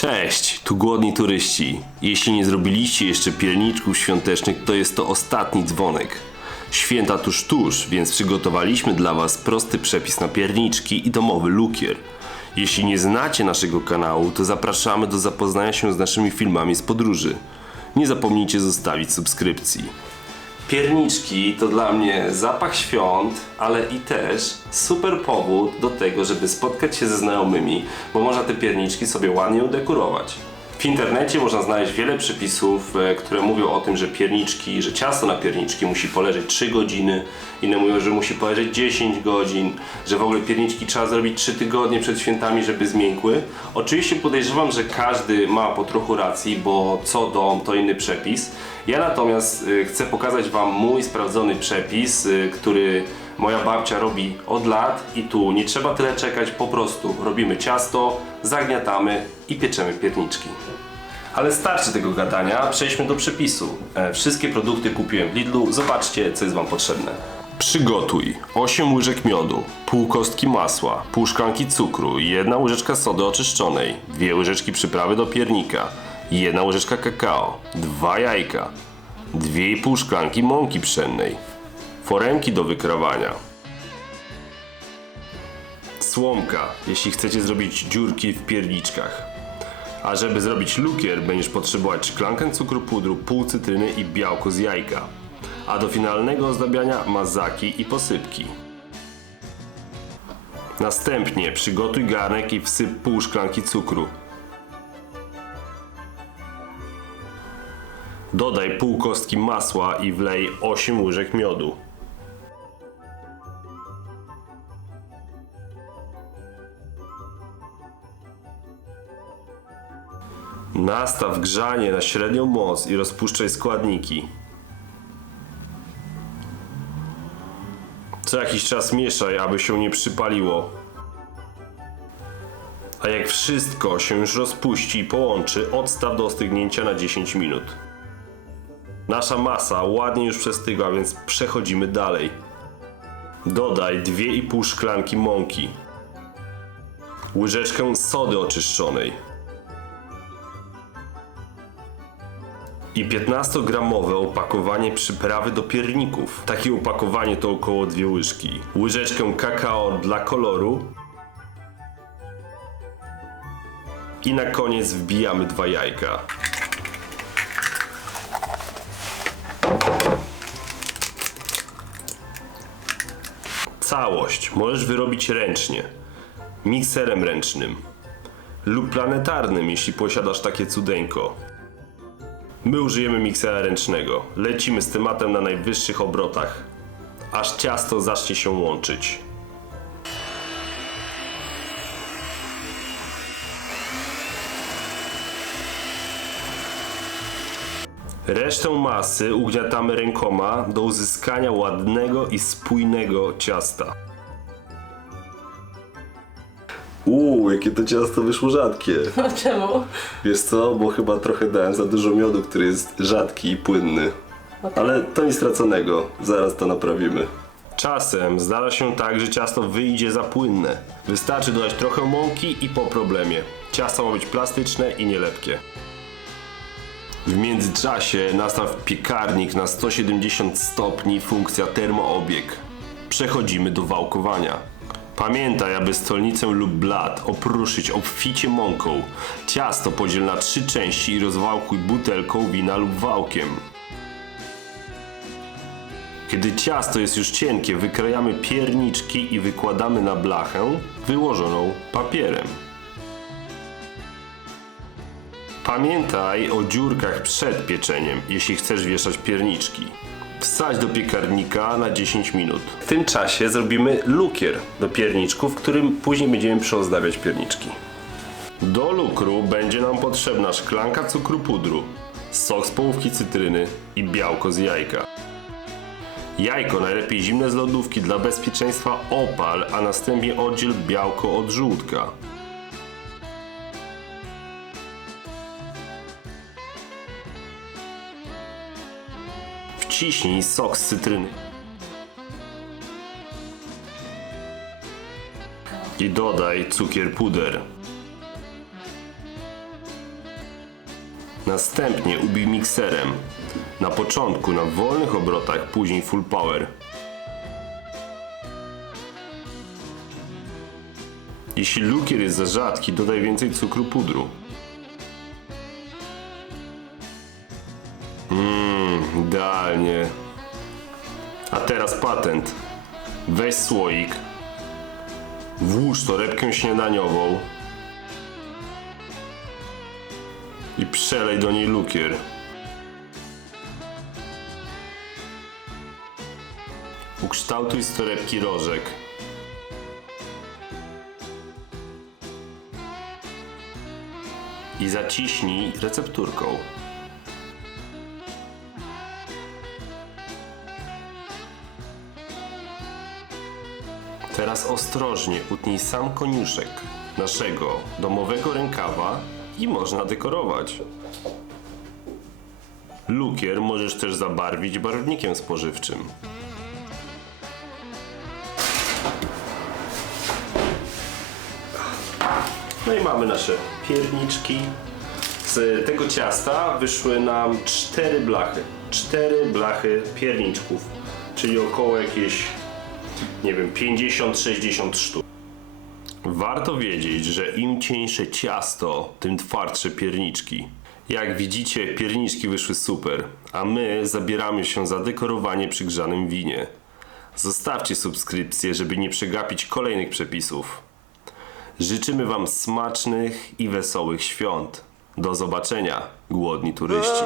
Cześć, tu głodni turyści. Jeśli nie zrobiliście jeszcze pierniczków świątecznych, to jest to ostatni dzwonek. Święta tuż tuż, więc przygotowaliśmy dla Was prosty przepis na pierniczki i domowy lukier. Jeśli nie znacie naszego kanału, to zapraszamy do zapoznania się z naszymi filmami z podróży. Nie zapomnijcie zostawić subskrypcji. Pierniczki to dla mnie zapach świąt, ale i też super powód do tego, żeby spotkać się ze znajomymi, bo można te pierniczki sobie ładnie udekorować. W internecie można znaleźć wiele przepisów, e, które mówią o tym, że pierniczki, że ciasto na pierniczki musi poleżeć 3 godziny, inne mówią, że musi poleżeć 10 godzin, że w ogóle pierniczki trzeba zrobić 3 tygodnie przed świętami, żeby zmiękły. Oczywiście podejrzewam, że każdy ma po trochu racji, bo co dom to inny przepis. Ja natomiast y, chcę pokazać Wam mój sprawdzony przepis, y, który moja babcia robi od lat i tu nie trzeba tyle czekać, po prostu robimy ciasto, zagniatamy i pieczemy pierniczki. Ale starczy tego gadania, przejdźmy do przepisu. E, wszystkie produkty kupiłem w Lidlu, zobaczcie co jest Wam potrzebne. Przygotuj 8 łyżek miodu, pół kostki masła, pół szklanki cukru, jedna łyżeczka sody oczyszczonej, dwie łyżeczki przyprawy do piernika, jedna łyżeczka kakao, dwa jajka, 2,5 szklanki mąki pszennej, foremki do wykrowania, słomka, jeśli chcecie zrobić dziurki w pierniczkach. A żeby zrobić lukier, będziesz potrzebować szklankę cukru pudru, pół cytryny i białko z jajka. A do finalnego ozdabiania mazaki i posypki. Następnie przygotuj garnek i wsyp pół szklanki cukru. Dodaj pół kostki masła i wlej 8 łyżek miodu. Nastaw grzanie na średnią moc i rozpuszczaj składniki. Co jakiś czas mieszaj, aby się nie przypaliło. A jak wszystko się już rozpuści i połączy, odstaw do ostygnięcia na 10 minut. Nasza masa ładnie już przestygła, więc przechodzimy dalej. Dodaj 2,5 szklanki mąki. Łyżeczkę sody oczyszczonej. I 15-gramowe opakowanie przyprawy do pierników. Takie opakowanie to około dwie łyżki. Łyżeczkę kakao dla koloru. I na koniec wbijamy dwa jajka. Całość możesz wyrobić ręcznie, mikserem ręcznym lub planetarnym, jeśli posiadasz takie cudeńko. My użyjemy miksera ręcznego. Lecimy z tematem na najwyższych obrotach, aż ciasto zacznie się łączyć. Resztę masy ugniatamy rękoma do uzyskania ładnego i spójnego ciasta. Uuu, jakie to ciasto wyszło rzadkie. No czemu? Wiesz co, bo chyba trochę dałem za dużo miodu, który jest rzadki i płynny. Ale to nic straconego, zaraz to naprawimy. Czasem zdarza się tak, że ciasto wyjdzie za płynne. Wystarczy dodać trochę mąki i po problemie. Ciasto ma być plastyczne i nielepkie. W międzyczasie nastaw piekarnik na 170 stopni funkcja termoobieg. Przechodzimy do wałkowania. Pamiętaj, aby stolnicę lub blat opruszyć obficie mąką. Ciasto podziel na trzy części i rozwałkuj butelką wina lub wałkiem. Kiedy ciasto jest już cienkie, wykrajamy pierniczki i wykładamy na blachę wyłożoną papierem. Pamiętaj o dziurkach przed pieczeniem, jeśli chcesz wieszać pierniczki. Wsadź do piekarnika na 10 minut. W tym czasie zrobimy lukier do pierniczków, którym później będziemy przyozdabiać pierniczki. Do lukru będzie nam potrzebna szklanka cukru pudru, sok z połówki cytryny i białko z jajka. Jajko najlepiej zimne z lodówki dla bezpieczeństwa opal, a następnie oddziel białko od żółtka. Wciśnij sok z cytryny. I dodaj cukier puder. Następnie ubij mikserem. Na początku na wolnych obrotach, później full power. Jeśli lukier jest za rzadki, dodaj więcej cukru pudru. Mmm, idealnie. A teraz patent. Weź słoik, włóż torebkę śniadaniową i przelej do niej lukier. Ukształtuj z torebki rożek. I zaciśnij recepturką. Teraz ostrożnie utnij sam koniuszek naszego domowego rękawa i można dekorować. Lukier możesz też zabarwić barwnikiem spożywczym. No i mamy nasze pierniczki. Z tego ciasta wyszły nam cztery blachy. Cztery blachy pierniczków, czyli około jakieś nie wiem, 50-60 sztuk. Warto wiedzieć, że im cieńsze ciasto, tym twardsze pierniczki. Jak widzicie, pierniczki wyszły super, a my zabieramy się za dekorowanie przy grzanym winie. Zostawcie subskrypcję, żeby nie przegapić kolejnych przepisów. Życzymy Wam smacznych i wesołych świąt. Do zobaczenia, głodni turyści.